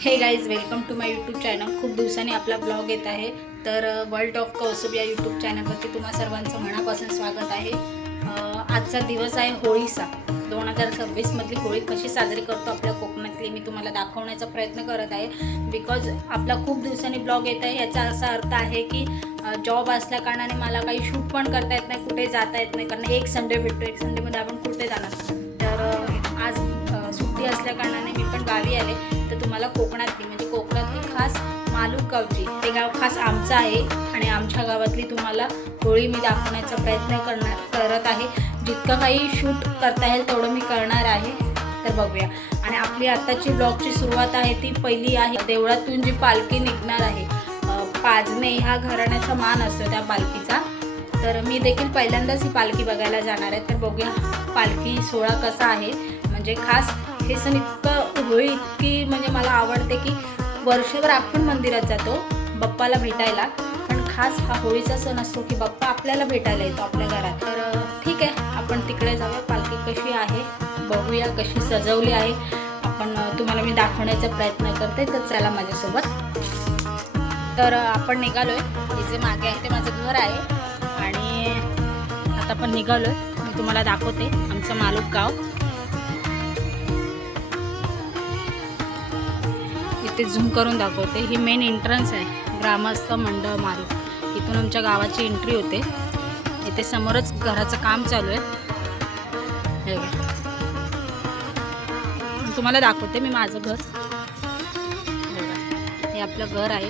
हे guys, welcome to my YouTube channel. खूप दिवसांनी आपला ब्लॉग येत आहे। तर वर्ल्ड ऑफ कौसुभ या यूट्यूब चॅनलवरती तुम्हा सर्वांचं मनापासून स्वागत आहे। आजचा दिवस आहे होळीचा। 2026मधली होळी कशी साजरी करतो आपल्या कोकणातली मी तुम्हाला दाखवण्याचा प्रयत्न करत आहे। बिकॉज आपला खूप दिवसांनी ब्लॉग येत आहे, याचा असा अर्थ आहे की जॉब असल्या कारणाने मला काही शूट पण करता येत नाही, कुठे जाता येत नाही, कारण एक संडे भेटतो। एक संडेमध्ये आपण कुठे जाणार। तर आज सुट्टी असल्या कारणाने मी पण गावी आले। तर तुम्हाला कोकणातली म्हणजे कोकणातली खास मालूक गावची, ते गाव खास आमचं आहे आणि आमच्या गावातली तुम्हाला होळी मी दाखवण्याचा प्रयत्न करत आहे। जितकं काही शूट करता येईल तेवढं मी करणार आहे। तर बघूया। आणि आपली आत्ताची ब्लॉगची सुरुवात आहे ती पहिली आहे देवळातून जी पालखी निघणार आहे। पाजणे ह्या घराण्याचा मान असतो त्या पालखीचा। तर मी देखील पहिल्यांदाच ही पालखी बघायला जाणार आहे। तर बघूया पालखी सोहळा कसा आहे। म्हणजे खास हे सण इतकं होळी इतकी म्हणजे मला आवडते की वर्षभर आपण मंदिरात जातो बाप्पाला भेटायला, पण खास हा होळीचा सण असतो की बाप्पा आपल्याला भेटायला येतो आपल्या घरात। तर ठीक आहे, आपण तिकडे जाऊया। पालखी कशी आहे बघूया, कशी सजवली आहे आपण तुम्हाला मी दाखवण्याचा प्रयत्न करते। तर चला माझ्यासोबत। तर आपण निघालोय, हे जे मागे आहे ते माझं घर आहे आणि आता आपण निघालोय। मी तुम्हाला दाखवते आमचं मालूक गाव। इथे झूम करून दाखवते। ही मेन एंट्रन्स आहे, ग्रामस्थ मंडळ मालूक। इथून आमच्या गावाची एंट्री होते। इथे समोरच घराचं काम चालू आहे। तुम्हाला दाखवते मी माझं घर। हे आपलं घर आहे।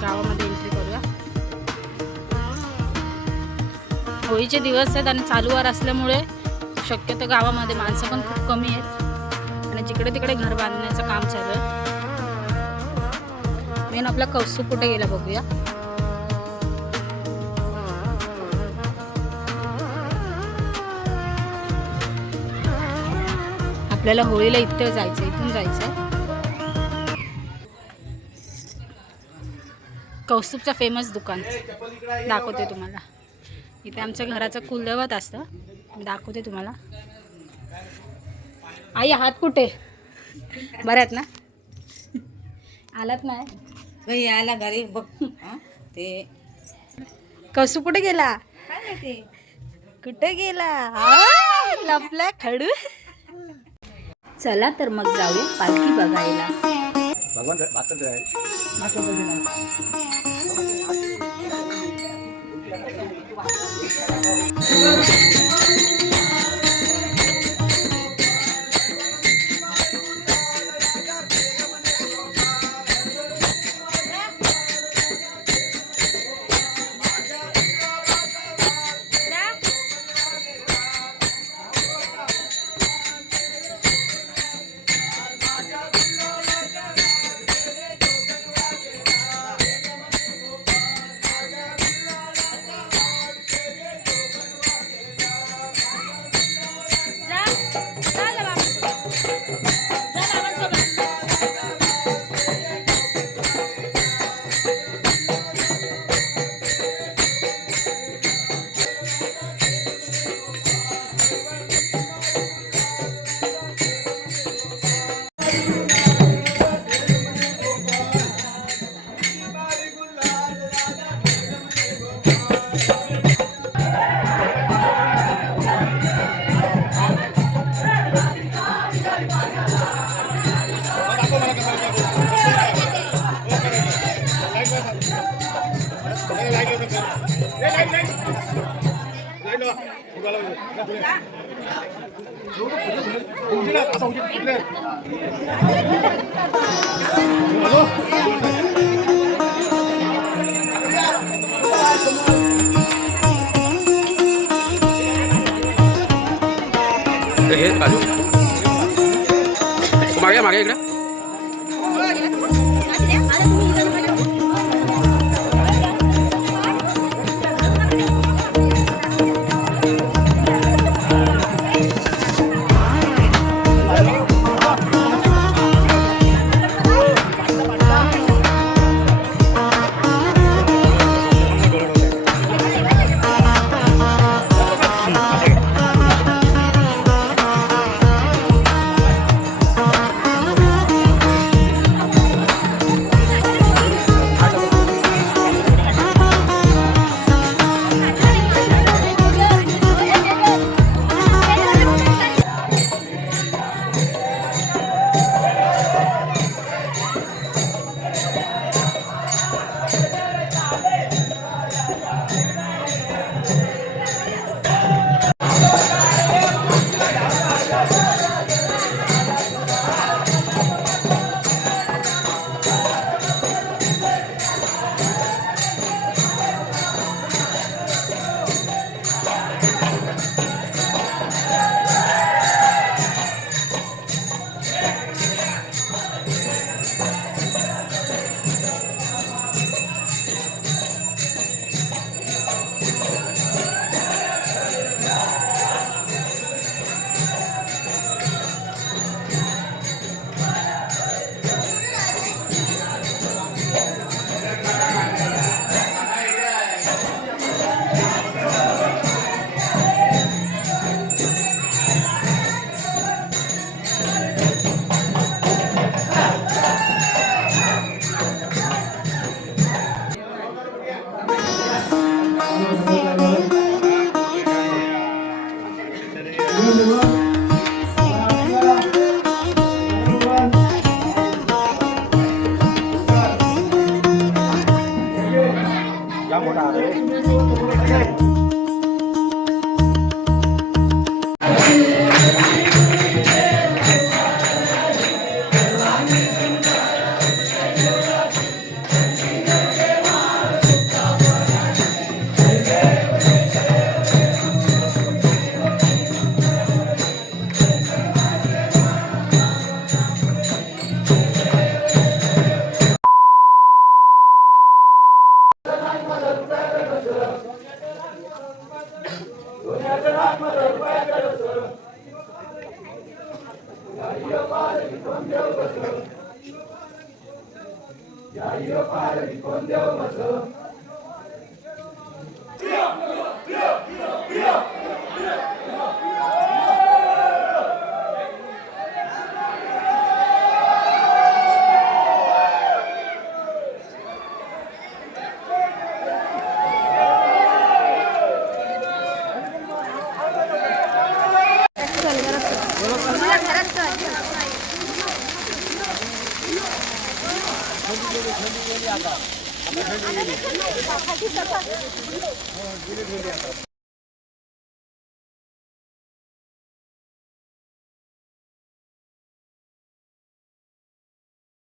गावामध्ये एंट्री करूया। होळीचे दिवस आहेत आणि चालूवार असल्यामुळे शक्यतो गावामध्ये माणसं पण खूप कमी आहेत आणि जिकडे तिकडे घर बांधण्याचं काम चालू आहे। मेन आपला कौसुभ कुठे गेला बघूया। आपल्याला होळीला इथे जायचं, इथून जायचं। कौसुभचा फेमस दुकान दाखवते तुम्हाला। इथे आमच्या घराचं कुलदैवत असतं, मी दाखवते तुम्हाला। आई हात कुठे? बरं आहेत ना? आलात नाही आला घरी बघ। ते कौसुभ कुठे गेला? कुठे गेला? लपला खडू। चला तर मग जाऊया पालखी बघायला। मागे इकडे